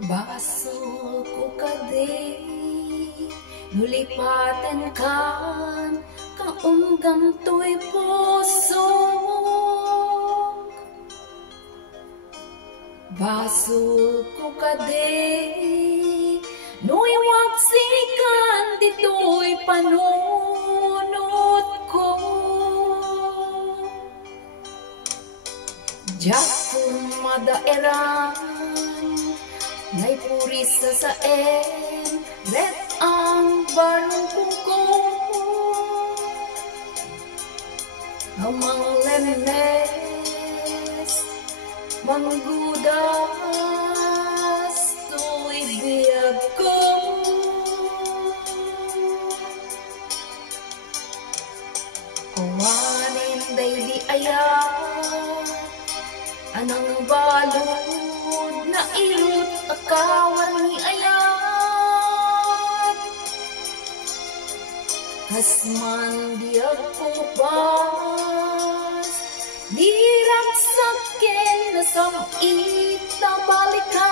Baso ko kadi nulipatan kan kaunggang to'y puso. Baso ko kadi nuiwag sikan dito'y panunot ko. Jakong madaeran ngay purisa sa ret ang barong ko. Amang lemes manggudas to'y biyag ko. Awanin day di ayan anang balod na irot akawan ni ayan. Kasman di ako pas dirang sakin na samit na balikas.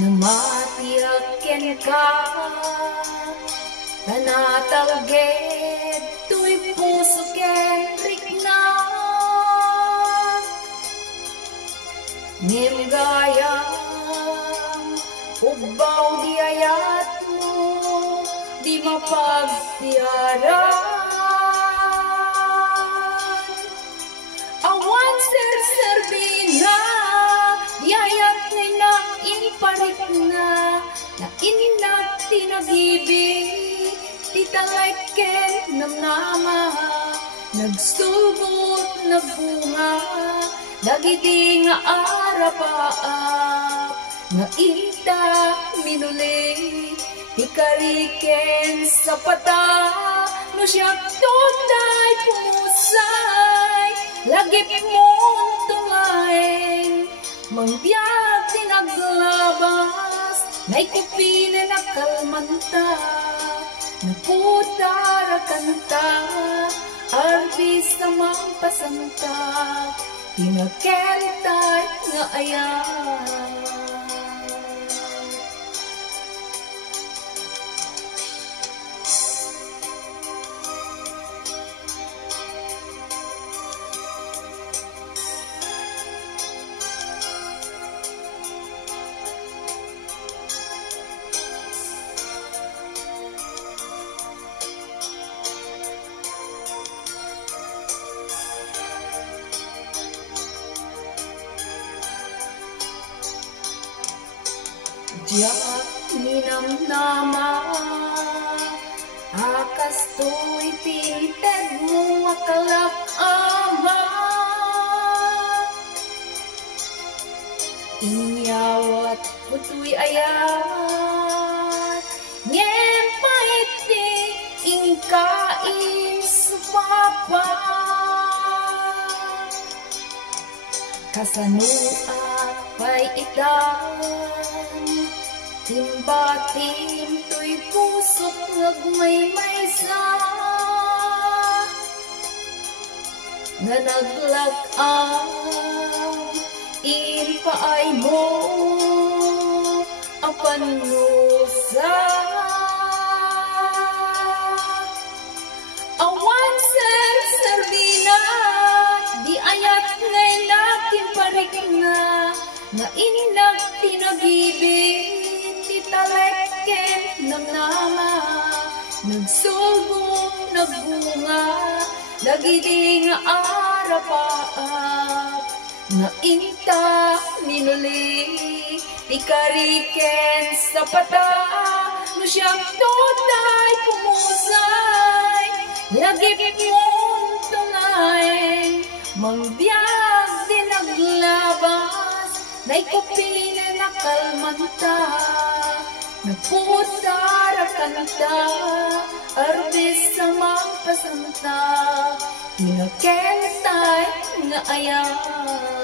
Namatiakin ka tanatalged to'y puso kentrik na. Ngem gayang ubaw di ayat mo di mapagtiyaran. Awan ser-serbina di ayat na inparik na ininat tinagibig titalaiken namnama nagsubot na bunga dagiti nga arapaap nga ita minuli tikariken sa pata no siyak tunay pumusay lagip mong tungain mangbiyak tinaglabas naikupina na kalmanta naputara kanta arbis na mampasanta tinakentay nga ayan. Diyak ninamnama akas to'y tinted mo akalak ama. Inyawat puto'y ayat ngem paiti ingkain supapa kasanuat pa'y itan timbatim to'y pusok ngagmaymaysa nga naglag-ang inpaay mo ang panusa. Awan ser-serbina di ayat ngay natin parik na nga inag tinagibig taleken namnama nagsulbong nagbunga dagiti nga arapaap nga inta minuli tikariken sa pata no siyang tunay pumusay lagip mong tunay mangbiyak din naglabas naikupina na kalmanta naputara kanta arbis sa mampasanta tinakentay nga ayan.